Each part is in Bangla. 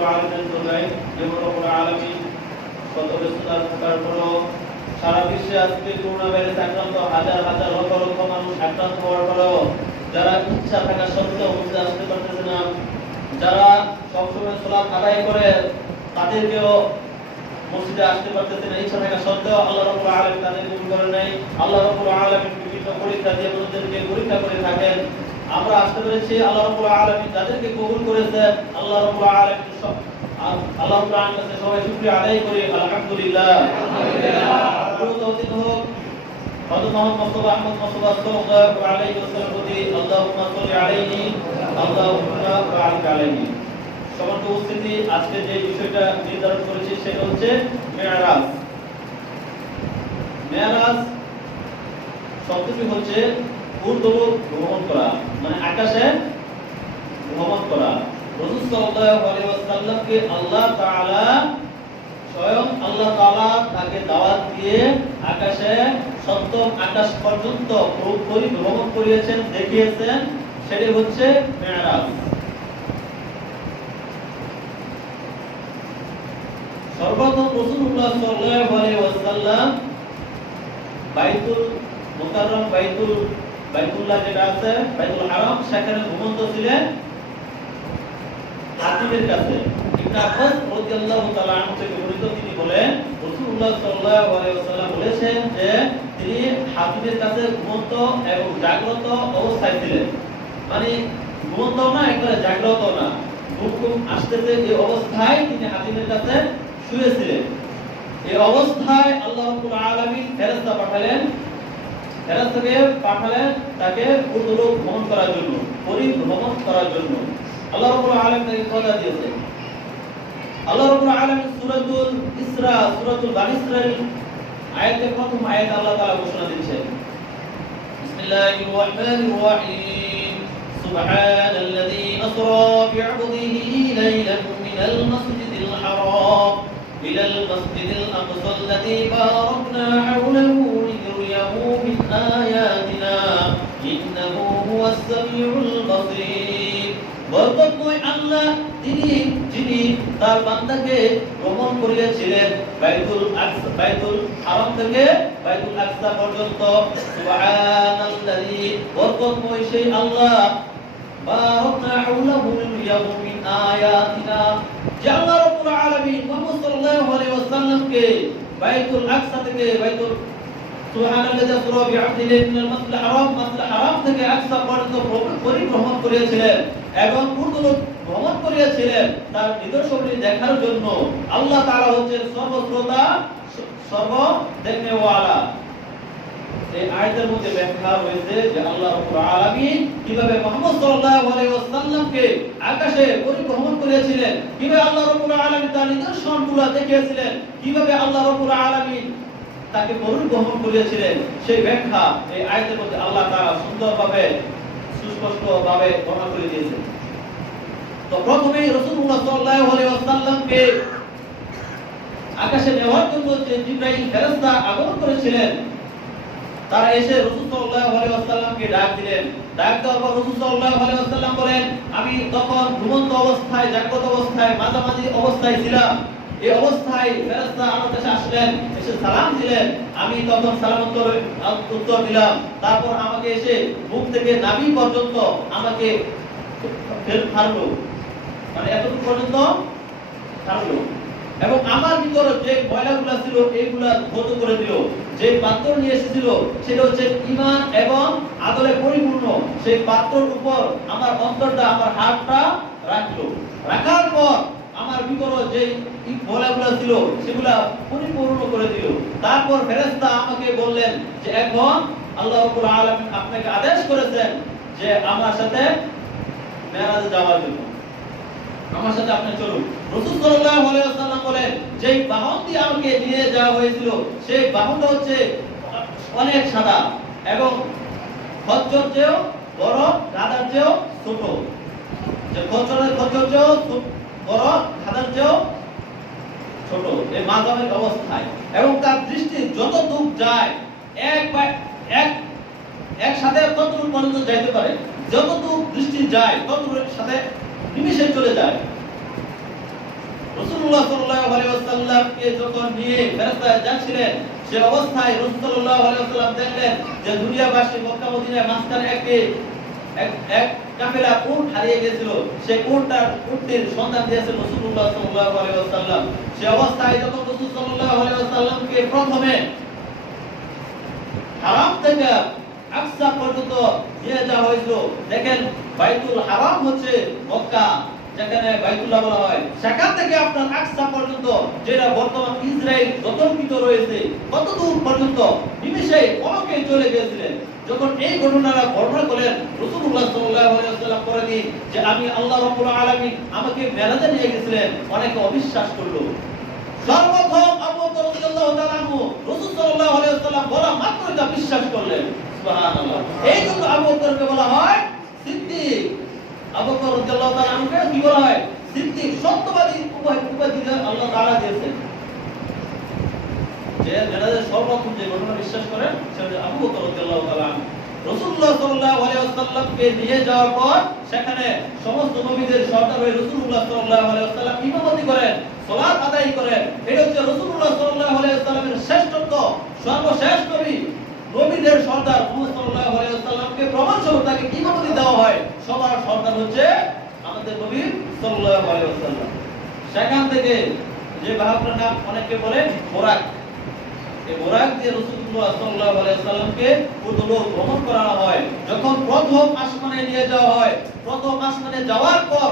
রব্বুল আলামিনের দোহাই যে রব্বুল আলামিন কত বেসুদার থাকার পরও সারা বিশ্বে আজকে করোনা ভাইরাসে আক্রান্ত হাজার হাজার লক্ষ লক্ষ মানুষ আক্রান্ত হওয়ার পরও যারা ইচ্ছা থাকা সত্ত্বেও মসজিদে আসতে পারতেছে না, যারা সবসময় সালাত আদায় করে তাদেরকেও মসজিদে আসতে পারতেছে না, ইচ্ছা থাকা সত্ত্বেও আল্লাহ রাব্বুল আলামিন তাদের কবুল করেন নাই। আল্লাহ রাব্বুল আলামিন বিভিন্ন পরীক্ষা দিয়ে আমাদেরকে পরীক্ষা করে থাকেন। আমরা আসতে পেরেছি, আল্লাহ রাব্বুল আলামিন যাদেরকে কবুল করেছেন আল্লাহ রাব্বুল আলামিন আল্লাহ রাব্বুল আলামিনের কাছে সবাই শুকরিয়া আদায় করি আলহামদুলিল্লাহ। পুরো তৌফিক হোক হযরত মুহাম্মদ মুস্তাফা আহমদ মুস্তাফা সাল্লাল্লাহু আলাইহি ওয়াসাল্লাম প্রতি আল্লাহুম্মা সাল্লি আলাইহি আল্লাহুম্মা বারিক আলাইহি। সমস্ত উপস্থিতি আজকে যে বিষয়টা নির্ধারণ করেছি সেটা হচ্ছে মেরাজ। মেরাজ শব্দটি হচ্ছে ঊর্ধ্বলোক ভ্রমণ করা, মানে আকাশে ভ্রমণ করা। রাসূল সাল্লাল্লাহু আলাইহি ওয়াসাল্লামকে আল্লাহ তাআলা স্বয়ং আল্লাহ তাআলা তাকে দাওয়াত দিয়ে আকাশে সপ্তম আকাশ পর্যন্ত ভ্রমণ করিয়েছেন, দেখিয়েছেন, সেটি হচ্ছে মেরাজ। সর্বপ্রথম রাসূলুল্লাহ সাল্লাল্লাহু আলাইহি ওয়াসাল্লাম বাইতুল মুকাররম বাইতুল্লাহ যেটা আছে বাইতুল হারাম সেখানে ঘুমন্ত ছিলেন হাতিমের কাছে। ইবনে আব্বাস রাদিয়াল্লাহু তাআলা আনহু থেকে বর্ণিত, তিনি বলেন রাসূলুল্লাহ সাল্লাল্লাহু আলাইহি ওয়াসাল্লাম বলেছেন যে তিনি হাতিমের কাছে ঘুমন্ত এবং জাগ্রত অবস্থায় ছিলেন, মানে ঘুমন্ত না একবারে জাগ্রত না, ঘুম আসতেছে এই অবস্থায় তিনি হাতিমের কাছে শুয়েছিলেন। এই অবস্থায় আল্লাহ রাব্বুল আলামিন ফেরেশতা পাঠালেন তাকে ঊর্ধ্বলোক ভ্রমণ করার জন্য, পরিভ্রমণ করার জন্য। আল্লাহ রাব্বুল আলামিন তাকে কথা দিয়েছেন। আল্লাহ রাব্বুল আলামিন সূরাতুল ইসরা, সূরাতুল বানি ইসরাঈল আয়াতের প্রথম আয়াতে আল্লাহ তাআলা ঘোষণা দিচ্ছেন, বিসমিল্লাহির রাহমানির রাহিম, সুবহানাল্লাযী আসরা বি'আবদিহি লাইলান মিনাল মাসজিদিল হারাম ইলাল মাসজিদিল আকসা আল্লাযী বারাকনা হাওলাহু লিনুরিয়াহু মিন আয়াতিনা ইন্নাহু হুয়াস সামিউল বাসীর। বরকতময় আল্লাহ যিনি তার বান্দাকে ভ্রমণ করিয়েছিলেন বাইতুল হারাম থেকে বাইতুল আকসা পর্যন্ত। সুবহানাল্লাযী, বরকতময় সেই আল্লাহ, বারাকনা হাওলাহু লিনুরিয়াহু মিন আয়াতিনা, যে আল্লাহ রাব্বুল আলামিন মুহাম্মদ সাল্লাল্লাহু আলাইহি ওয়াসাল্লামকে বাইতুল আকসা থেকে সুবহানাল্লাযী আসরা বি'আবদিহি মিনাল মাসজিদিল হারাম থেকে আকসা পর্যন্ত পরিভ্রমণ করিয়েছিলেন এবং ঊর্ধ্বলোক ভ্রমণ করিয়েছিলেন তার নিদর্শনগুলি দেখার জন্য। আল্লাহ তাআলা হচ্ছেন সর্বশ্রোতা, সর্বদেখনেওয়ালা। এই আয়াতের মধ্যে ব্যাখ্যা হয়েছে যে আল্লাহ রাব্বুল আলামিন কিভাবে মুহাম্মদ সাল্লাল্লাহু আলাইহি ওয়াসাল্লামকে আকাশে পরিভ্রমণ করেছিলেন, কিভাবে আল্লাহ রাব্বুল আলামিন তার নিদর্শনগুলো দেখিয়েছিলেন, কিভাবে আল্লাহ রাব্বুল আলামিন তাকে পরিভ্রমণ করিয়েছিলেন, সেই ব্যাখ্যা এই আয়াতের মধ্যে আল্লাহ তাআলা সুন্দরভাবে সুস্পষ্টভাবে বর্ণনা করে দিয়েছেন। তো প্রথমেই রাসূলুল্লাহ সাল্লাল্লাহু আলাইহি ওয়াসাল্লামকে আকাশে নেওয়ার জন্য যে জিবরাইল ফেরেশতা আগমন করেছিলেন, তারা এসে রাসূল সাল্লাল্লাহু আলাইহি ওয়াসাল্লামকে ডাক দিলেন। ডাক দেওয়ার পর রাসূল সাল্লাল্লাহু আলাইহি ওয়াসাল্লাম বলেন, আমি তখন ঘুমন্ত অবস্থায়, জাগ্রত অবস্থায়, মাঝামাঝি অবস্থায় ছিলাম। এই অবস্থায় ফেরেশতা আমার কাছে আসলেন, এসে সালাম দিলেন। আমি তখন সালাম উত্তর দিলাম। তারপর আমাকে এসে মুখ থেকে নাভি পর্যন্ত আমাকে ছাড়লো, মানে এতটুকু পর্যন্ত ছাড়লো, এবং আমার ভিতরে যে ময়লাগুলো ছিল এইগুলা ধৌত করে দিল। যে পাত্র নিয়ে এসেছিল সেটা হচ্ছে ঈমান এবং আদলে পরিপূর্ণ। সেই পাত্রের উপর আমার অন্তরটা, আমার হাতটা রাখলো। রাখার পর আমার ভিতরে যে ময়লাগুলো ছিল সেগুলা পরিপূর্ণ করে দিল। তারপর ফেরেশতা আমাকে বললেন যে এখন আল্লাহ রাব্বুল আলামিন আপনাকে আদেশ করেছেন যে আমার সাথে মেরাজে যাওয়ার জন্য, আমার সাথে আপনি চলুন। রাসূল সাল্লাল্লাহু আলাইহি ওয়াসাল্লাম বলেন, যেই বাহন দিয়ে আমাকে নিয়ে যাওয়া হয়েছিল সেই বাহনটা হচ্ছে অনেক সাদা এবং খচ্চর চেয়েও বড়, গাধার চেয়েও ছোট। যে খচ্চরের চেয়েও বড়, গাধার চেয়েও ছোট, এই মাঝামাঝি অবস্থায়, এবং তার দৃষ্টি যতদূর যায় একসাথে ততদূর পর্যন্ত যাইতে পারে। যতদূর দৃষ্টি যায় ততদূর সাথে নিমিষে চলে যায়। রাসূলুল্লাহ সাল্লাল্লাহু আলাইহি ওয়াসাল্লামকে যখন নিয়ে ফেরেশতা যাচ্ছিলেন, সে অবস্থায় রাসূল সাল্লাল্লাহু আলাইহি ওয়াসাল্লাম দেখলেন যে দুনিয়াবাসী মক্কা মদিনার মাঝখানে এক কাফেলা উট হারিয়ে গিয়েছিল। সেই উটটির সন্ধান দিয়েছেন রাসূলুল্লাহ সাল্লাল্লাহু আলাইহি ওয়াসাল্লাম। সে অবস্থায় যখন রাসূল সাল্লাল্লাহু আলাইহি ওয়াসাল্লামকে প্রথমে হারাম থেকে আকসা পর্যন্ত নিয়ে যাওয়া হয়েছিল। দেখেন, বাইতুল হারাম হচ্ছে মক্কা, যেখানে বাইতুল্লাহ বলা হয়, সেখান থেকে আপনার আকসা পর্যন্ত, যেটা বর্তমান ইসরায়েল দখলকৃত রয়েছে, কত দূর পর্যন্ত নিমেষে পলকে চলে গিয়েছিলেন। যখন এই ঘটনাটা বর্ণনা করেন রাসূলুল্লাহ সাল্লাল্লাহু আলাইহি ওয়াসাল্লাম করে দিন যে আমি আল্লাহ রাব্বুল আলামিন আমাকে মেরাজে নিয়ে গেছিলেন, অনেকে অবিশ্বাস করলো। সর্বপ্রথম আবু বকর রাদিয়াল্লাহু তাআলা আনহু রাসূল সাল্লাল্লাহু আলাইহি ওয়াসাল্লাম বলা মাত্র এটা বিশ্বাস করলেন। সুবহানাল্লাহ। এই জন্য আবু বকরকে বলা হয় সিদ্দিক। আবু বকর রাদিয়াল্লাহু তাআলা আনহুকে কি বলা হয়? সিদ্দিক, সত্যবাদী উপাধি আল্লাহ তাআলা দিয়েছেন। যে মেরাজের সর্বপ্রথম যে ঘটনা বিশ্বাস করেন সেটা আবু বকর রাদিয়াল্লাহু তাআলা আনহু। রাসূলুল্লাহ সাল্লাল্লাহু আলাইহি ওয়াসাল্লামকে নিয়ে যাওয়ার পর সেখানে সমস্ত নবীদের সরদার হয়ে রাসূলুল্লাহ সাল্লাল্লাহু আলাইহি ওয়াসাল্লাম ইমামতি করেন, সালাত আদায় করেন। এটা হচ্ছে রাসূলুল্লাহ সাল্লাল্লাহু আলাইহি ওয়াসাল্লামের শ্রেষ্ঠত্ব, সর্বশেষ নবী, নবীদের সরদার মুহাম্মদ সাল্লাল্লাহু আলাইহি ওয়াসাল্লামকে প্রমাণ স্বরূপ তাকে ইমামতি দেওয়া হয়। সবার সরদার হচ্ছে আমাদের নবী সাল্লাল্লাহু আলাইহি ওয়াসাল্লাম। সেখান থেকে যে বাহকের নাম অনেকে বলে বুরাক, এই বুরাক দিয়ে রাসূলুল্লাহ সাল্লাল্লাহু আলাইহি ওয়াসাল্লামকে পুরো ভ্রমণ করানো হয়। যখন প্রথম আসমানে নিয়ে যাওয়া হয়, প্রথম আসমানে যাওয়ার পর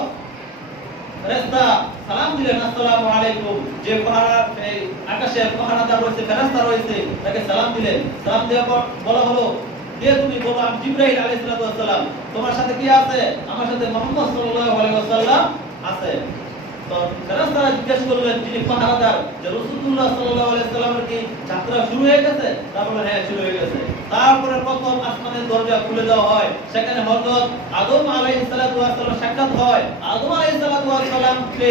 ফেরেশতা সালাম দিলেন, আসসালামু আলাইকুম। যে আকাশে পাহারাদার রয়েছে, ফেরেশতা রয়েছে, তাকে সালাম দিলেন। সালাম দেওয়ার পর বলা হলো, কে তুমি? বলো, আমি জিবরাইল আলাইহিস সালাম। তোমার সাথে কি আছে? আমার সাথে মুহাম্মদ সাল্লাল্লাহু আলাইহি ওয়াসাল্লাম আছে। তো ফেরেশতারা জিজ্ঞেস করলেন যিনি পাহারাদার, যে রাসূলুল্লাহ সাল্লাল্লাহু আলাইহি ওয়াসাল্লামের কি যাত্রা শুরু হয়ে গেছে? তারপরে হ্যাঁ, শুরু হয়ে গেছে। তারপরে প্রথম আসমানের দরজা খুলে দেওয়া হয়। সেখানে হযরত আদম আলাইহিস সালাম সাক্ষাৎ হয়। আদম আলাইহিস সালামকে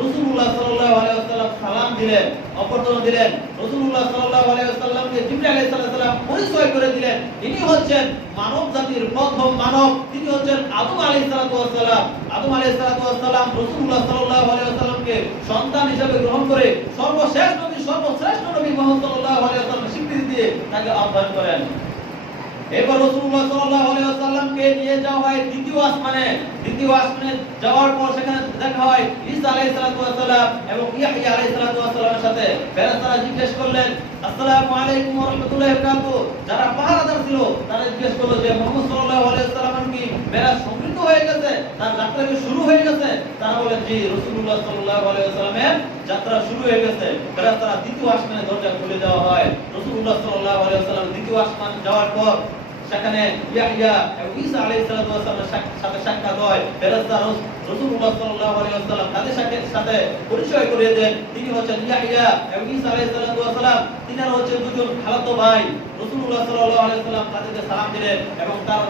রাসূলুল্লাহ সাল্লাল্লাহু আলাইহি ওয়াসাল্লাম সালাম দিলেন, অভ্যর্থনা দিলেন। রাসূলুল্লাহ সাল্লাল্লাহু আলাইহি ওয়াসাল্লামকে জিবরাইল আলাইহিস সালাম পরিচয় করে দিলেন। তিনি হচ্ছেন মানব জাতির প্রথম মানব, তিনি হচ্ছেন আদম আলাইহিস সালাম। আদম আলাইহিস সালাম রাসূলুল্লাহ সাল্লাল্লাহু আলাইহি ওয়াসাল্লামকে সন্তান হিসেবে গ্রহণ করে সর্বশেষ নবী, সর্বশ্রেষ্ঠ নবী মুহাম্মদ সাল্লাল্লাহু আলাইহি ওয়াসাল্লাম স্বীকৃতি দিয়ে তাকে আহ্বান করেন। এবার রাসূলুল্লাহ সাল্লাল্লাহু আলাইহি ওয়াসাল্লামকে নিয়ে যাওয়া হয় দ্বিতীয় আসমানে। দ্বিতীয় আসমানে যাওয়ার পর সেখানে দেখা হয় ঈসা আলাইহিস সালাম এবং ইয়াহইয়া আলাইহিস সালামের সাথে। ফেরেশতারা জিজ্ঞেস করলেন, আসসালামু আলাইকুম ওয়া রাহমাতুল্লাহি ওয়া বারাকাতুহু। যারা পাহারাদার ছিল তারা জিজ্ঞেস করলো যে মুহাম্মদ সাল্লাল্লাহু আলাইহি ওয়াসাল্লাম কি মেরাজ সম্পূর্ণ হয়ে গেছে, তার যাত্রা কি শুরু হয়ে গেছে? তারা বলেন, জি, রাসূলুল্লাহ সাল্লাল্লাহু আলাইহি ওয়াসাল্লামের যাত্রা শুরু হয়ে গেছে। ফেরেশতারা দ্বিতীয় আসমানে দরজা খুলে দেওয়া হয়। রাসূলুল্লাহ সাল্লাল্লাহু আলাইহি ওয়াসাল্লাম দ্বিতীয় আসমান যাওয়ার পর সেখানে ইয়াহইয়া এবং ঈসা আলাইহিস সালামের সাথে সাক্ষাৎ হয়। ফেরেশতা রাসূলুল্লাহ সাল্লাল্লাহু আলাইহি ওয়াসাল্লাম তাদের সাথে পরিচয় করিয়ে দেন। তিনি হচ্ছেন ইয়াহইয়া এবং ঈসা আলাইহিস সালাম, তিনারা হচ্ছেন দুজন খালাতো ভাই। রাসূলুল্লাহ সাল্লাল্লাহু আলাইহি ওয়াসাল্লাম তাদেরকে সালাম দিলেন এবং তার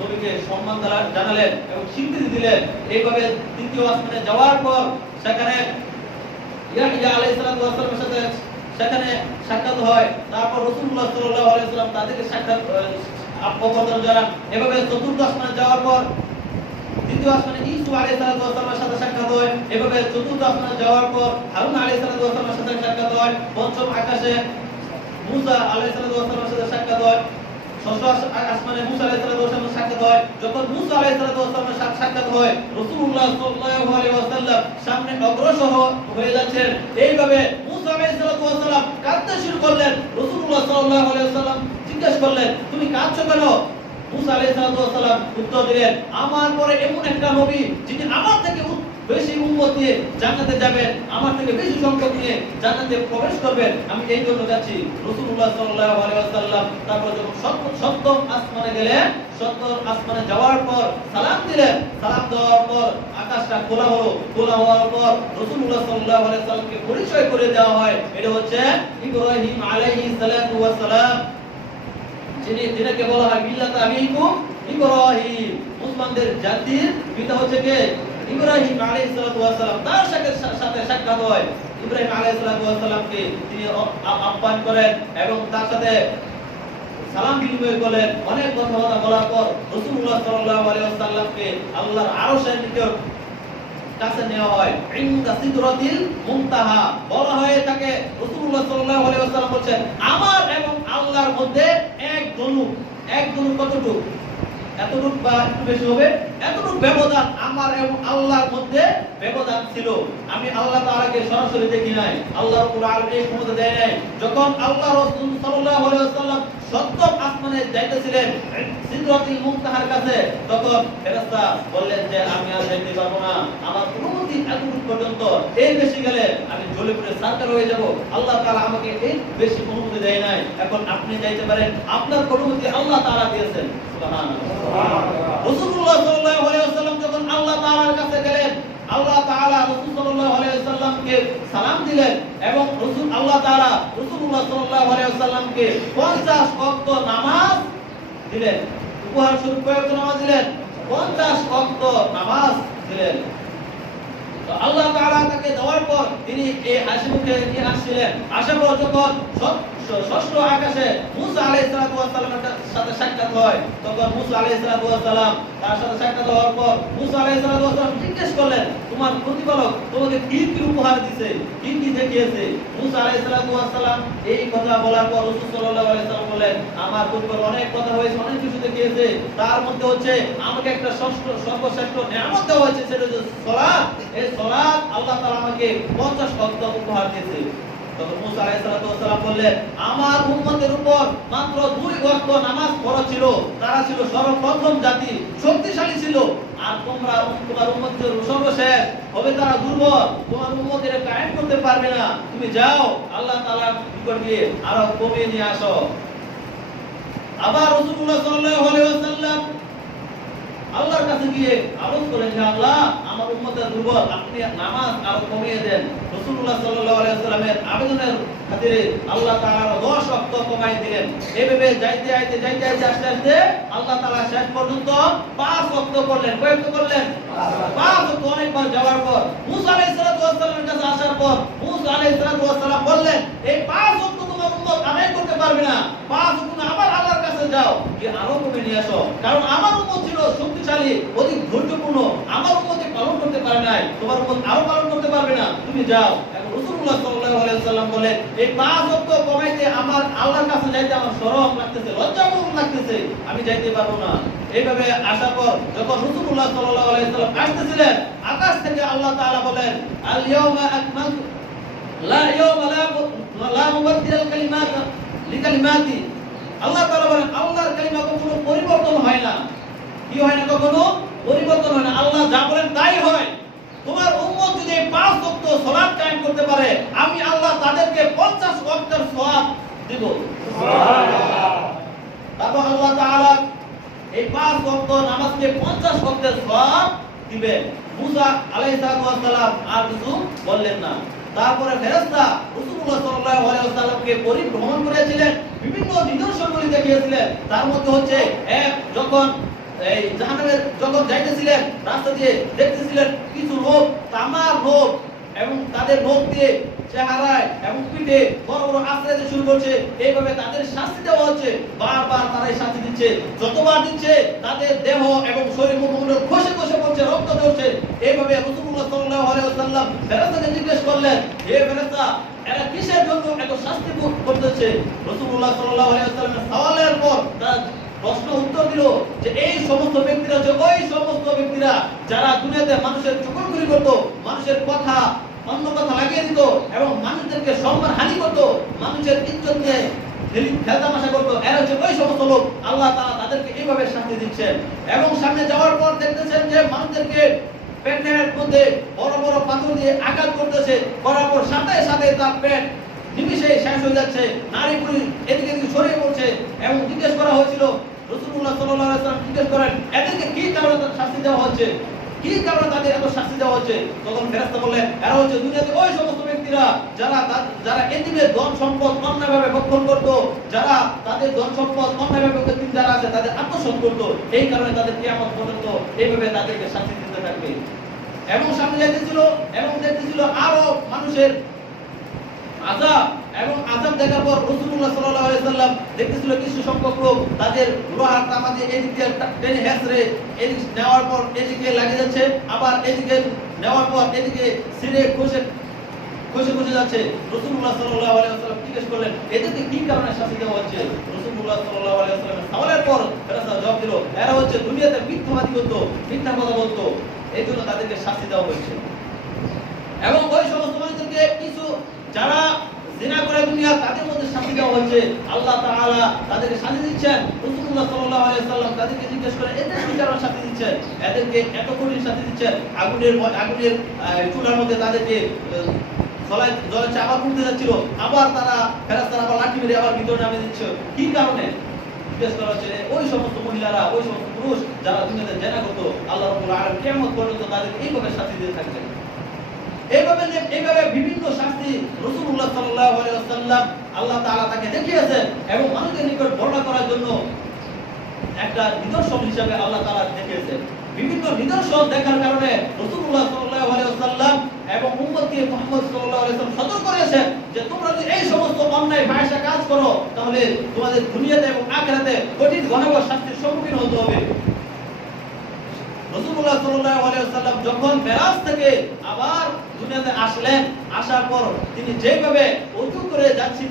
নবীকে সম্মান জানালেন এবং স্বীকৃতি দিলেন। এইভাবে দ্বিতীয় আসমানে যাওয়ার পর সেখানে ইয়াহইয়া আলাইহিস সালামের সাথে সেখানে সাক্ষাৎ হয়। তারপর রাসূলুল্লাহ সাল্লাল্লাহু আলাইহি ওয়াসাল্লাম তাদেরকে সাক্ষাৎ অভ্যর্থনা জানান। এভাবে চতুর্থ আসমানে যাওয়ার পর তৃতীয় আসমানে ঈসা আলাইহিস সালামের সাথে সাক্ষাৎ হয়। এভাবে চতুর্থ আসমানে যাওয়ার পর হারুন আলাইহিস সালামের সাথে সাক্ষাৎ হয়। পঞ্চম আকাশে মুসা আলাইহিস সালামের সাথে সাক্ষাৎ হয়। ষষ্ঠ আসমানে মুসা আলাইহিস সালামের সাক্ষাৎ হয়। যখন মুসা আলাইহিস সালামের সাথে সাক্ষাৎ হয়, রাসূলুল্লাহ সাল্লাল্লাহু আলাইহি ওয়াসাল্লাম সামনে অগ্রসর হয়ে যাচ্ছেন। এইভাবে মুসা আলাইহিস সালাম কাঁদতে শুরু করলেন। রাসূলুল্লাহ সাল্লাল্লাহু আলাইহি ওয়াসাল্লাম জিজ্ঞেস করলেন, তুমি কাঁদছো কেন? মুসা আলাইহিস সালাম উত্তর দিলেন, আমার পরে এমন একটা নবী যিনি আমার থেকে বেশি উম্মত নিয়ে জান্নাতে যাবেন, আমার থেকে বেশি সংখ্যক নিয়ে জান্নাতে প্রবেশ করবেন, আমি এই জন্য যাচ্ছি। রাসূলুল্লাহ সাল্লাল্লাহু আলাইহি ওয়াসাল্লাম তারপর যখন সপ্তম আসমানে গেলেন, সপ্তম আসমানে যাওয়ার পর সালাম দিলেন। সালাম দেওয়ার পর আকাশটা খোলা হলো। খোলা হওয়ার পর রাসূলুল্লাহ সাল্লাল্লাহু আলাইহি ওয়াসাল্লামকে পরিচয় করে দেওয়া হয়, এটা হচ্ছে ইব্রাহিম আলাইহিস সালাতু ওয়াস সালাম, যিনাকে বলা হয় মিল্লাত আবিকুম ইব্রাহিম। মুসলমানদের জাতির পিতা হচ্ছে কে? ইব্রাহিম আলাইহিস সালাম। তার সাথে সাক্ষাৎ হয়। ইব্রাহিম আলাইহিস সালামকে তিনি আহ্বান করেন এবং তার সাথে সালাম বিনিময় করলেন। অনেক কথা বলার পর রাসূলুল্লাহ সাল্লাল্লাহু আলাইহি ওয়াসাল্লামকে আল্লাহর আরশের নিকট কাছে নেওয়া হয়। ইনদা সিদরাতিল মুনতাহা বলা হয় তাকে। রাসূলুল্লাহ সাল্লাল্লাহু আলাইহি ওয়াসাল্লাম বলেন আমার এবং আল্লাহর মধ্যে এক ধনু কতটুকু, এতটুকু বা একটু বেশি হবে, এতটুকু ব্যবধান আমার এবং আল্লাহর মধ্যে ব্যবধান ছিল। আমি আল্লাহ তাআলাকে সরাসরি দেখি নাই, আল্লাহ রাব্বুল আলামিন এই ক্ষমতা দেয় নাই। যখন আল্লাহ রাসূল সাল্লাল্লাহু আলাইহি ওয়াসাল্লাম সপ্তম আসমানে যাইতেছিলেন সিদরাতুল মুনতাহার কাছে, তখন ফেরেশতা বললেন যে আমি আর যাইতে পারবো না, আমার অনুমতি এতটুকু পর্যন্ত, এই বেশি গেলে আমি জ্বলে পুড়ে ছারখার হয়ে যাব। আল্লাহ তাআলা আমাকে এই বেশি অনুমতি দেয় নাই, এখন আপনি যাইতে পারেন, আপনার অনুমতি আল্লাহ তাআলা দিয়েছেন। রাসূলুল্লাহ সাল্লাল্লাহু আলাইহি ওয়াসাল্লাম যখন আল্লাহ তাআলার কাছে গেলেন, আল্লাহ তাআলা রাসূল সাল্লাল্লাহু আলাইহি ওয়াসাল্লামকে সালাম দিলেন এবং আল্লাহ তাআলা রাসূলুল্লাহ সাল্লাল্লাহু আলাইহি ওয়াসাল্লামকে 50 ওয়াক্ত নামাজ দিলেন, উপহার স্বরূপ কয়েকটা নামাজ দিলেন, 50 ওয়াক্ত নামাজ দিলেন। তো আল্লাহ তাআলা তাকে দেওয়ার পর তিনি এই হাসি মুখে নিয়ে আসছিলেন। আসার পর যখন ষষ্ঠ আকাশে মুসা আলাইহিস সালামের সাথে সাক্ষাৎ হয়, তখন মুসা আলাইহিস সালাম তার সাথে সাক্ষাৎ হওয়ার পর মুসা আলাইহিস সালাম জিজ্ঞেস করলেন তোমার প্রতিপালক তোমাকে কি কি উপহার দিয়েছে, কি কি দেখিয়েছে? মুসা আলাইহিস সালাম এই কথা বলার পর রাসূল সাল্লাল্লাহু আলাইহি ওয়াসাল্লাম বলেন আমার প্রতিপালক অনেক কথা হয়েছে, অনেক কিছু দেখিয়েছে, তার মধ্যে হচ্ছে আমাকে একটা সর্বশ্রেষ্ঠ নিয়ামত দেওয়া হয়েছে, সেটা হচ্ছে সালাত। এই সালাত আল্লাহ তাআলা আমাকে 50 ওয়াক্ত উপহার দিয়েছে। তখন মুসা আলাইহিস সালাম বললেন আমার উম্মতের উপর মাত্র 2 ওয়াক্ত নামাজ ফরজ ছিল, তারা ছিল সর্বপ্রথম জাতি, শক্তিশালী ছিল, আর তোমার উম্মত সর্বশেষ হবে, তারা দুর্বল, তোমার উম্মত এটা কায়েম করতে পারবে না, তুমি যাও আল্লাহ তাআলার নিকট গিয়ে আরো কমিয়ে নিয়ে আসো। আবার রাসূলুল্লাহ সাল্লাল্লাহু আলাইহি ওয়াসাল্লাম আল্লাহর কাছে গিয়ে আরজ করেন যে আল্লাহ আমার উম্মতের দুর্বল, আপনি নামাজ আরো কমিয়ে দেন। রাসূলুল্লাহ সাল্লাল্লাহু আলাইহি ওয়াসাল্লামের আবেদনের খাতিরে আল্লাহ তাআলা 10 ওয়াক্ত কমাই দিলেন। এভাবে যাইতে আস্তে আস্তে আল্লাহ তাআলা শেষ পর্যন্ত 5 ওয়াক্ত করলেন। কয় ওয়াক্ত করলেন? 5 ওয়াক্ত। অনেকবার যাওয়ার পর মুসা আলাইহিস সালামের কাছে আসার পর মুসা আলাইহিস সালাম বললেন এই 5 ওয়াক্ত তোমার উম্মত আদায় করতে পারবে না, 5 ওয়াক্ত আবার আল্লাহর কাছে যাও, যে আরো কমিয়ে নিয়ে আসো, কারণ আমার উম্মত ছিল শক্তিশালী, অধিক ধৈর্যপূর্ণ, আমার উম্মত পালন করতে পারে নাই, তোমার উম্মত আরো পালন করতে পারবে না, তুমি যাও। এখন রাসূলুল্লাহ সাল্লাল্লাহু আলাইহি ওয়াসাল্লাম বলেন এই 5 ওয়াক্ত কমাইতে আমার আল্লাহর কাছে যাইতে আমার শরম লাগতেছে, লজ্জাবোধ লাগতেছে, আমি যাইতে পারবো না। এইভাবে আসার পর যখন রাসূলুল্লাহ সাল্লাল্লাহু আলাইহি ওয়াসাল্লাম আসতেছিলেন, আকাশ থেকে আল্লাহ তাআলা বলেন আল ইয়াউমা আকমালতু লা মুবাদদিলাল লিকালিমাতি। আল্লাহ তাআলা বলেন আল্লাহর কালিমা কখনো পরিবর্তন হয় না। কি হয় না? কখনো পরিবর্তন হয় না। আল্লাহ যা বলেন তাই হয়। তোমার উম্মত যদি 5 ওয়াক্ত সালাত কায়েম করতে পারে, আমি আল্লাহ তাদেরকে 50 ওয়াক্তের সওয়াব দেব। সুবহানাল্লাহ। তারপর আল্লাহ তাআলা এই 5 ওয়াক্ত নামাজকে 50 ওয়াক্তের সওয়াব দিবেন। মুসা আলাইহিস সালাম আর কিছু বললেন না। তারপরে ফেরেশতা রাসূলুল্লাহ সাল্লাল্লাহু আলাইহি ওয়াসাল্লামকে পরিভ্রমণ করেছিলেন, বিভিন্ন নিদর্শনগুলি দেখিয়েছিলেন। তার মধ্যে হচ্ছে যখন এই জাহান্নামে যখন যাইতেছিলেন রাস্তা দিয়ে দেখতেছিলেন কিছু লোক তামার লোক এবং তাদের লোক দিয়ে চেহারায় এবং পিঠে বড় বড় আশ্রয় দিতে শুরু করছে। এইভাবে তাদের শাস্তি দেওয়া হচ্ছে, বারবার তারাই শাস্তি দিচ্ছে, যতবার দিচ্ছে তাদের দেহ এবং শরীর মুখমণ্ডল খসে খসে পড়ছে, রক্ত ঝরছে। এইভাবে রাসূলুল্লাহ সাল্লাল্লাহু আলাইহি ওয়াসাল্লাম ফেরেশতাকে জিজ্ঞেস করলেন হে ফেরেশতা এরা কিসের জন্য এত শাস্তি ভোগ করতেছে? রাসূলুল্লাহ সাল্লাল্লাহু আলাইহি ওয়াসাল্লামের সওয়ালের পর তারা প্রশ্ন উত্তর দিল যে এই সমস্ত ব্যক্তিরা হচ্ছে ওই সমস্ত ব্যক্তিরা যারা দুনিয়াতে মানুষের চুগলখড়ি করত, মানুষের কথা অন্য কথা লাগিয়ে দিত এবং মানুষদেরকে সম্মান হানি করত, মানুষের ইজ্জত নিয়ে খেলতামাশা করতো। এরা হচ্ছে ওই সমস্ত লোক। আল্লাহ তাআলা তাদেরকে এইভাবে শাস্তি দিচ্ছেন এবং সামনে যাওয়ার পর দেখতেছেন যে মানুষদেরকে পেটের মধ্যে বড় বড় পাথর দিয়ে আঘাত করতেছে, করার পর সাথে সাথে তার পেট নিমিষে শেষ হয়ে যাচ্ছে, নারী পুরুষ এদিকে এদিকে ছড়িয়ে পড়ছে। এবং জিজ্ঞেস করা হয়েছিল, রাসূলুল্লাহ সাল্লাল্লাহু আলাইহি ওয়াসাল্লাম জিজ্ঞেস করেন এদেরকে কি কারণে শাস্তি দেওয়া হচ্ছে, কি কারণে তাদের এত শাস্তি দেওয়া হচ্ছে? তখন ফেরেশতা বললেন এরা হচ্ছে দুনিয়াতে ওই সমস্ত ব্যক্তিরা যারা এদিকে ধন সম্পদ অন্যায়ভাবে ভক্ষণ করত, যারা তাদের ধন সম্পদ অন্যায়ভাবে যারা আছে তাদের আত্মসাৎ করত, এই কারণে তাদের কিয়ামত পর্যন্ত এইভাবে তাদেরকে শাস্তি দিতে থাকবে। এবং সামনে যাইতেছিল এবং দেখতেছিল আরো মানুষের আযাব, এবং আযাব দেখার পর রাসূলুল্লাহ সাল্লাল্লাহু আলাইহি ওয়াসাল্লাম দেখতেছিল কিছু সংখ্যক লোক তাদের লোহার তামা দিয়ে এদিক দিয়ে টেনে হেঁচড়ে এদিক নেওয়ার পর এদিকে লাগিয়ে যাচ্ছে, আবার এদিকে নেওয়ার পর এদিকে সিরে খসে যাচ্ছে। রাসূলুল্লাহ সাল্লাল্লাহু আলাইহি ওয়াসাল্লাম জিজ্ঞেস করলেন, এদেরকে কি কারণে শাস্তি দেওয়া হচ্ছে? রাসূলুল্লাহ সাল্লাল্লাহু আলাইহি ওয়াসাল্লামের সওয়ালের পর ফেরেশতা জবাব দিল, এরা হচ্ছে দুনিয়াতে মিথ্যাবাদী হতো, মিথ্যা কথা বলতো, এই জন্য তাদেরকে শাস্তি দেওয়া হয়েছে। এবং ওই সমস্ত মানুষদেরকে কিছু যারা জিনা করে দুনিয়া, তাদের মধ্যে শাস্তি দেওয়া হচ্ছে। আল্লাহ তাআলা তাদেরকে শাস্তি দিচ্ছেন। রাসূলুল্লাহ সাল্লাল্লাহু আলাইহি ওয়াসাল্লাম তাদেরকে জিজ্ঞেস করেন, এদের কি কারণে শাস্তি দিচ্ছেন? এদেরকে এত কঠিন শাস্তি দিচ্ছেন, আগুনের চুলার মধ্যে তাদেরকে জলে চাপা পড়তে যাচ্ছিল, আবার তারা ফেরেশতারা আবার লাঠি মেরে আবার ভিতরে নামিয়ে দিচ্ছে, কি কারণে? জিজ্ঞেস করা হচ্ছে ওই সমস্ত মহিলারা, ওই সমস্ত পুরুষ যারা দুনিয়াতে জিনা করতো, আল্লাহ রাব্বুল আলামিন কিয়ামত পর্যন্ত তাদেরকে এইভাবে শাস্তি দিয়ে থাকবেন। এইভাবে বিভিন্ন শাস্তি রাসূলুল্লাহ সাল্লাল্লাহু আলাইহি ওয়াসাল্লাম আল্লাহ তাআলা তাকে দেখিয়েছেন এবং মানুষের নিকট বর্ণনা করার জন্য একটা নিদর্শন হিসেবে আল্লাহ তাআলা দেখিয়েছেন। বিভিন্ন নিদর্শন দেখার কারণে রাসূলুল্লাহ সাল্লাল্লাহু আলাইহি ওয়াসাল্লাম এবং উম্মতকে মুহাম্মদ সাল্লাল্লাহু আলাইহি ওয়াসাল্লাম সতর্ক করেছেন যে তোমরা যদি এই সমস্ত অন্যায় ফাহিশা কাজ করো তাহলে তোমাদের দুনিয়াতে এবং আখিরাতে কঠিন ভয়াবহ শাস্তির সম্মুখীন হতে হবে। রাসূলুল্লাহ সাল্লাল্লাহু আলাইহি ওয়াসাল্লাম যখন মেরাজ থেকে আবার দুনিয়াতে আসলেন, আসার পর তিনি যেভাবে ওযু করে যাচ্ছেন,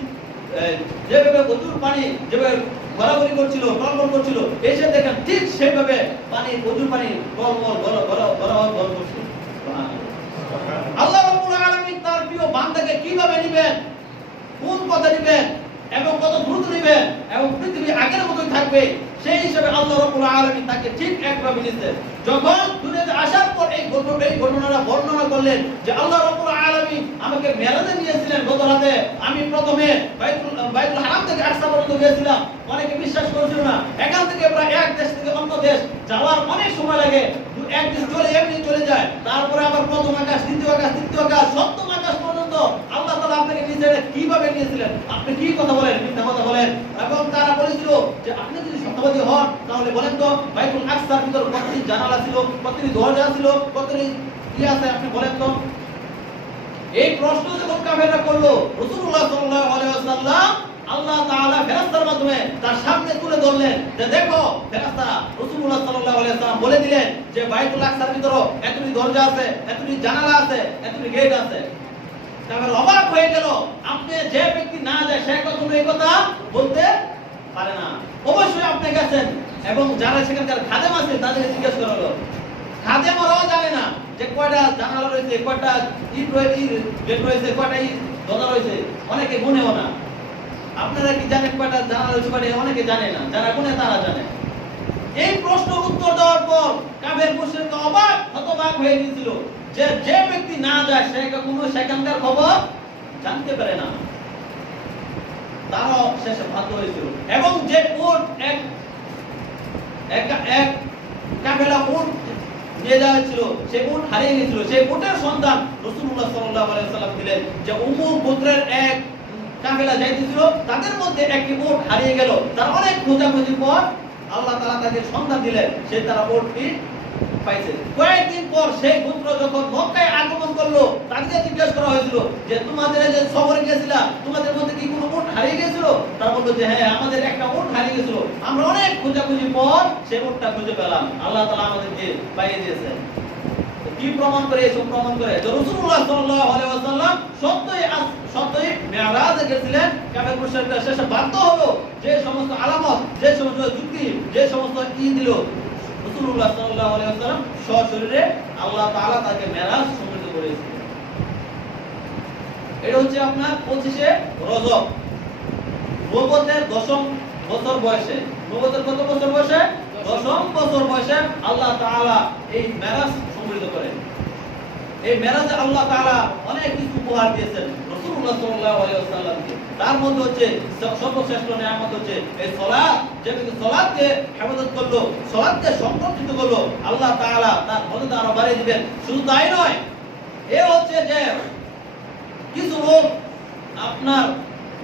যেভাবে ওযুর পানি যেভাবে গড়াগড়ি করছিল, টলমল করছিল, এসে দেখেন ঠিক সেইভাবে পানি, ওযুর পানি টলমল গড়াগড়ি করছিল। আল্লাহ রাব্বুল আলামিন তার প্রিয় বান্দাকে কিভাবে নেবেন, কোন পথে নেবেন এবং কত দ্রুত নেবেন এবং পৃথিবী আগের মতোই থাকবে, সেই হিসাবে আল্লাহ রাব্বুল আলামিন তাকে ঠিক একভাবে নিয়েছেন। যখন দুনিয়াতে আসার পর এই ঘটনাটা বর্ণনা করলেন যে আল্লাহ রাব্বুল আলামিন আমাকে মেরাজে নিয়েছিলেন গত রাতে, আমি প্রথমে বাইতুল হারাম থেকে আকসা পর্যন্ত গিয়েছিলাম, অনেকে বিশ্বাস করেছিল না। এখান থেকে প্রায় এক দেশ থেকে অন্য দেশ যাওয়ার অনেক সময় লাগে, এক দেশ চলে এমনি চলে যায়, তারপরে আবার প্রথম আকাশ, দ্বিতীয় আকাশ, তৃতীয় আকাশ, সপ্তম আকাশ পর্যন্ত আল্লাহ তাআলা আপনাকে নিয়েছিলেন। কিভাবে নিয়েছিলেন? আপনি কি কথা বলেন, মিথ্যা কথা বলেন। এবং তারা বলেছিল যে আপনি যদি সত্যবাদী হন তাহলে বলেন তো বাইতুল আকসার ভিতর কতটি জানালা ছিল, কতটি দরজা ছিল, কতটি কি আছে আপনি বলেন তো। এই প্রশ্ন যখন কাফেররা করলো, রাসূলুল্লাহ সাল্লাল্লাহু আলাইহি ওয়াসাল্লাম আল্লাহ তাআলা ফেরেশতার মাধ্যমে তার সামনে তুলে ধরলেন যে দেখো ফেরেশতা, রাসূলুল্লাহ সাল্লাল্লাহু আলাইহি ওয়াসাল্লাম বলে দিলেন যে বাইতুল আকসার ভিতর এতটি দরজা আছে, এতটি জানালা আছে, এতটি গেট আছে। তারপর অবাক হয়ে গেল, আপনি যে ব্যক্তি না যায় সে কখনো এই কথা বলতে পারে না। অবশ্যই আপনি গেছেন এবং যারা সেখানকার খাদেম আছে তাদের জিজ্ঞেস করা হলো, খাদেমরাও জানে না যে কয়টা জানালা রয়েছে, কয়টা গেট রয়েছে, কয়টা দরজা রয়েছে, অনেকে গুনেও না। আপনারা কি জানেন কয়টা জানালা রয়েছে? অনেকে জানে না, যারা গুনে তারা জানে। এই প্রশ্ন উত্তর দেওয়ার পর কাফের মুশরিকরা অবাক হতবাক হয়ে গিয়েছিল যে যে ব্যক্তি না যায় সে কখনো সেখানকার খবর জানতে পারে না। তারাও শেষে বাধ্য হয়েছিল এবং যে উট এক কাফেলা উট নিয়ে যাওয়া ছিল, সেই উট হারিয়ে গিয়েছিল। সেই উটের সন্ধান রাসূলুল্লাহ সাল্লাল্লাহু আলাইহি ওয়াসাল্লাম দিলেন যে উম্মুর গোত্রের এক কাফেলা যাইতেছিল, তাদের মধ্যে একটি উট হারিয়ে গেল। তারা অনেক খোঁজাখুঁজির পর আল্লাহ তাআলা তাদের সন্ধান দিলেন, তারা উটটি পাইছে। কয়েকদিন পর সেই গোত্র যখন মক্কায় আগমন করলো, তাদেরকে জিজ্ঞেস করা হয়েছিল যে তোমাদের যে সফরে গিয়েছিলা, তোমাদের মধ্যে কি কোনো উট হারিয়ে গিয়েছিল? তারা বলল যে হ্যাঁ, আমাদের একটা উট হারিয়ে গিয়েছিল, আমরা অনেক খোঁজাখুঁজি পর সেই উটটা খুঁজে পেলাম, আল্লাহ তাআলা আমাদেরকে পাইয়ে দিয়েছেন। কি প্রমাণ করে? এসব প্রমাণ করে যে রাসূলুল্লাহ সাল্লাল্লাহু আলাইহি ওয়াসাল্লাম সত্যই মেরাজে গেছিলেন। কাফের মুশরিকরা শেষে বাধ্য হলো যে সমস্ত আলামত, যে সমস্ত যুক্তি, যে সমস্ত দিল, রাসূলুল্লাহ সাল্লাল্লাহু আলাইহি ওয়াসাল্লাম সশরীরে আল্লাহ তাআলা তাকে মেরাজ সম্মিলিত করেছিলেন। এটা হচ্ছে আপনার 25শে রজব, নবুয়তের 10ম বছর বয়সে। নবুয়তের কত বছর বয়সে? 10ম বছর বয়সে আল্লাহ তাআলা এই মেরাজ সম্মিলিত করেন। এই মেরাজে আল্লাহ তাআলা অনেক কিছু উপহার দিয়েছেন রাসূলুল্লাহ সাল্লাল্লাহু আলাইহি ওয়াসাল্লামকে। তার মধ্যে হচ্ছে সর্বশ্রেষ্ঠ নিয়ামত হচ্ছে এই সালাত। যে ব্যক্তি সালাতকে হেফাজত করলো, সালাতকে সংরক্ষিত করলো, আল্লাহ তাআলা তার মর্যাদা আরো বাড়িয়ে দিবেন। শুধু তাই নয়, এ হচ্ছে যে কিছু লোক আপনার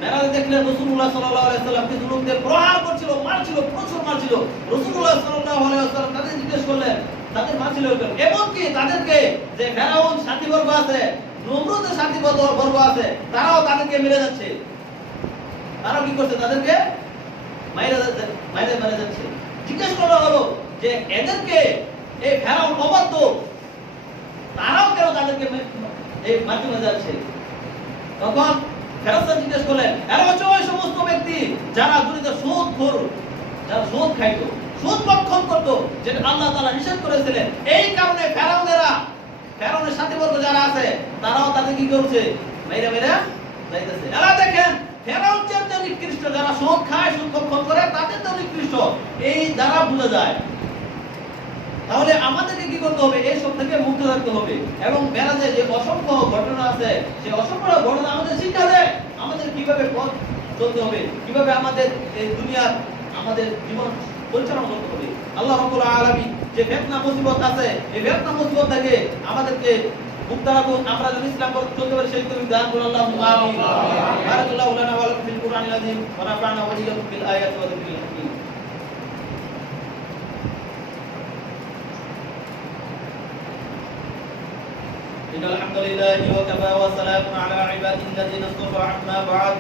মেরাজে দেখলেন রাসূলুল্লাহ সাল্লাল্লাহু আলাইহি ওয়াসাল্লাম কিছু লোকদের প্রহার করছিল, মারছিল, প্রচুর মারছিল। রাসূলুল্লাহ সাল্লাল্লাহু আলাইহি ওয়াসাল্লাম তাদের জিজ্ঞেস করলেন, তাদের মারছিল কেন? এমনকি তাদেরকে যে ফেরাউন সাথীবর্গ আছে, নমরুদের সাথীবর্গ আছে, তারাও তাদেরকে মেরে যাচ্ছে। তারাও কি করছে? তাদেরকে মেরে যাচ্ছে। জিজ্ঞেস করা হলো যে এদেরকে এই ফেরাউন অবাধ্য, তারাও কেন তাদেরকে এই মাধ্যমে যাচ্ছে? তখন ফেরেশতা জিজ্ঞেস করলেন, এরা হচ্ছে ওই সমস্ত ব্যক্তি যারা দুনিয়াতে সুদখোর, যারা সুদ খাইতো, সুদ ভক্ষণ করতো, যেটা আল্লাহ তাআলা নিষেধ করেছিলেন। এই কারণে ফেরাউনের সাথীবর্গ যারা আছে তারাও তাদের কি করছে? মেরে যাইতেছে। এরা দেখেন ফেরাউন যে নিকৃষ্ট, যারা সুদ খায়, সুদ ভক্ষণ করে, তাদের তো নিকৃষ্ট, এই দ্বারা বোঝা যায়। তাহলে আমাদেরকে কি করতে হবে? এই সব থেকে মুক্ত থাকতে হবে। এবং মেরাজে যে অসংখ্য ঘটনা আছে, সেই অসংখ্য ঘটনা আমাদের শিক্ষা দেয় আমাদের কিভাবে পথ চলতে হবে, কিভাবে আমাদের এই দুনিয়ার আমাদের জীবন পরিচালনা করতে হবে। আল্লাহ রাব্বুল আলামিন যে ফিতনা মুসিবত আছে, এই ফিতনা মুসিবত থেকে আমাদেরকে মুক্ত রাখুন। আমরা যদি ইসলাম পথে চলতে পারি সেই তৌফিক দান করুন। আল্লাহুম্মা আমিন। বারাকাল্লাহু লানা ওয়া লাকুম ফিল কুরআনিল আযীম ওয়া নাফা'না ওয়া ইয়্যাকুম বিল আয়াতি ওয়া যিকরিল হাকীম। إن الحمد لله وكفى وسلام على عباده الذين اصطفى عما بعد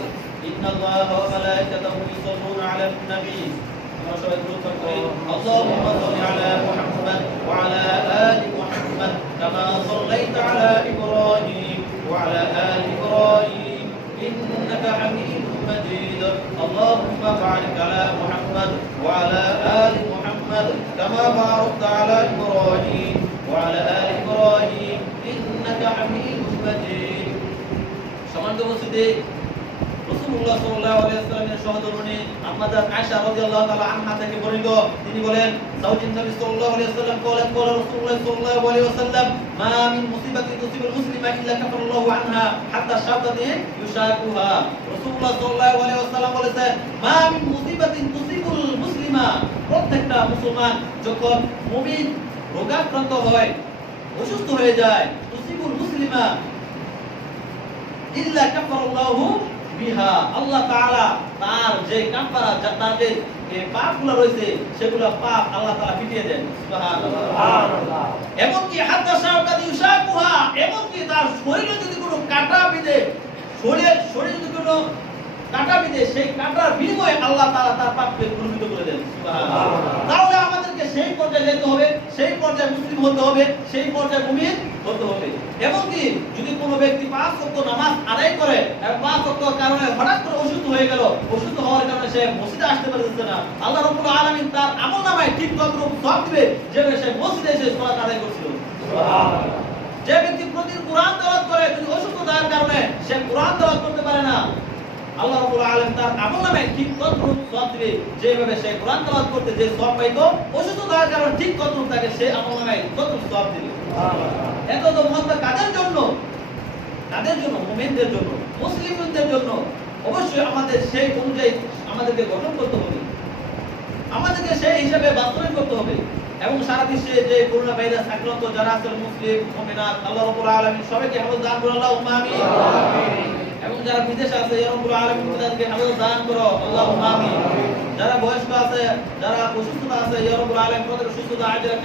إن الله وملائكته يصلون على النبي اللهم صل على محمد وعلى آل محمد كما صليت على إبراهيم وعلى آل إبراهيم إنك حميد مجيد اللهم بارك على محمد وعلى آل محمد كما باركت على إبراهيم وعلى آل إبراهيم إنك حميد مجيد সম্মানিত উপস্থিতি, রাসূলুল্লাহ সাল্লাল্লাহু আলাইহি ওয়াসাল্লামের সহধর্মিণী আম্মাজান আয়েশা রাদিয়াল্লাহু তাআলা আনহা থেকে বর্ণিত, তিনি বলেন, সাউদিন নবী সাল্লাল্লাহু আলাইহি ওয়াসাল্লাম বলেন, বলা রাসূলুল্লাহ সাল্লাল্লাহু আলাইহি ওয়াসাল্লাম, মা মিন মুসিবাতিন তুসিবুল মুসলিমা ইল্লা কাফারাল্লাহু আনহা হাত্তা শাওকাতি ইউশাকুহা। রাসূলুল্লাহ সাল্লাল্লাহু আলাইহি ওয়াসাল্লাম বলেছেন, মা মিন মুসিবাতিন তুসিবুল মুসলিমা, প্রত্যেকটা মুসলমান যখন মুমিন রোগাক্রান্ত হয়, অসুস্থ হয়ে যায়, তুসিবুল মুসলিমা ইল্লা কাফারাল্লাহু বিহা, আল্লাহ তাআলা তার যে কাফারা, তার যে পাপগুলো রয়েছে, সেগুলো পাপ আল্লাহ তাআলা মিটিয়ে দেন। সুবহানাল্লাহ। এমনকি হাত্তা শাওকাতি ইউশাকুহা, এমনকি তার শরীরে যদি কোনো কাঁটা বিঁধে, শরীরে যদি কোনো কাঁটা বিঁধে, সেই কাঁটার বিনিময়ে আল্লাহ তাআলা তার পাপকে পরিমিত করে দেন। সুবহানাল্লাহ। তাহলে আমাদেরকে সেই পর্যায়ে যেতে হবে, সেই পর্যায়ে মুসলিম হতে হবে, সেই পর্যায়ে মুমিন হতে হবে। এমনকি যদি কোনো ব্যক্তি 5 ওয়াক্ত নামাজ আদায় করে এবং 5 ওয়াক্তর কারণে হঠাৎ করে অসুস্থ হয়ে গেল, অসুস্থ হওয়ার কারণে সে মসজিদে আসতে পারতেছে না, আল্লাহ রাব্বুল আলামিন তার আমলনামায় ঠিক ততটুকু সওয়াব দিবে যেভাবে সে মসজিদে এসে সালাত আদায় করছিল। সুবহানাল্লাহ। যে ব্যক্তি প্রতিদিন কোরআন তেলাওয়াত করে, যদি অসুস্থতার কারণে সে কোরআন তেলাওয়াত করতে পারে না, আল্লাহ রাব্বুল আলামিন তার আমলনামায় ঠিক ততটুকু সওয়াব দিবে যেভাবে সে কোরআন তেলাওয়াত করতে যে সওয়াব পাইতো, অসুস্থতার কারণে ঠিক ততটুকু তাকে সে আমলনামায় ততটুকু সওয়াব দিবে। এত তো মহত্ব কাদের জন্য? কাদের জন্য? মুমিনদের জন্য, মুসলিমদের জন্য। অবশ্যই আমাদের সেই অনুযায়ী আমাদেরকে গঠন করতে হবে, আমাদেরকে সেই হিসাবে বাস্তবায়ন করতে হবে। এবং সারা বিশ্বে যে করোনা ভাইরাস আক্রান্ত যারা আছেন মুসলিম মুমিনাত, আল্লাহ রাব্বুল আলামিন সবাইকে হেফাজত দান করুন। আল্লাহুম্মা আমিন। এবং যারা বিদেশে আছে, ইয়া রাব্বুল আলামিন তাদেরকে হেফাজত দান করো। আল্লাহুম্মা আমিন। যারা বয়স্ক আছে, যারা অসুস্থতা আছে, ইয়া রাব্বুল আলামিন তাদের সুস্থতা আজরা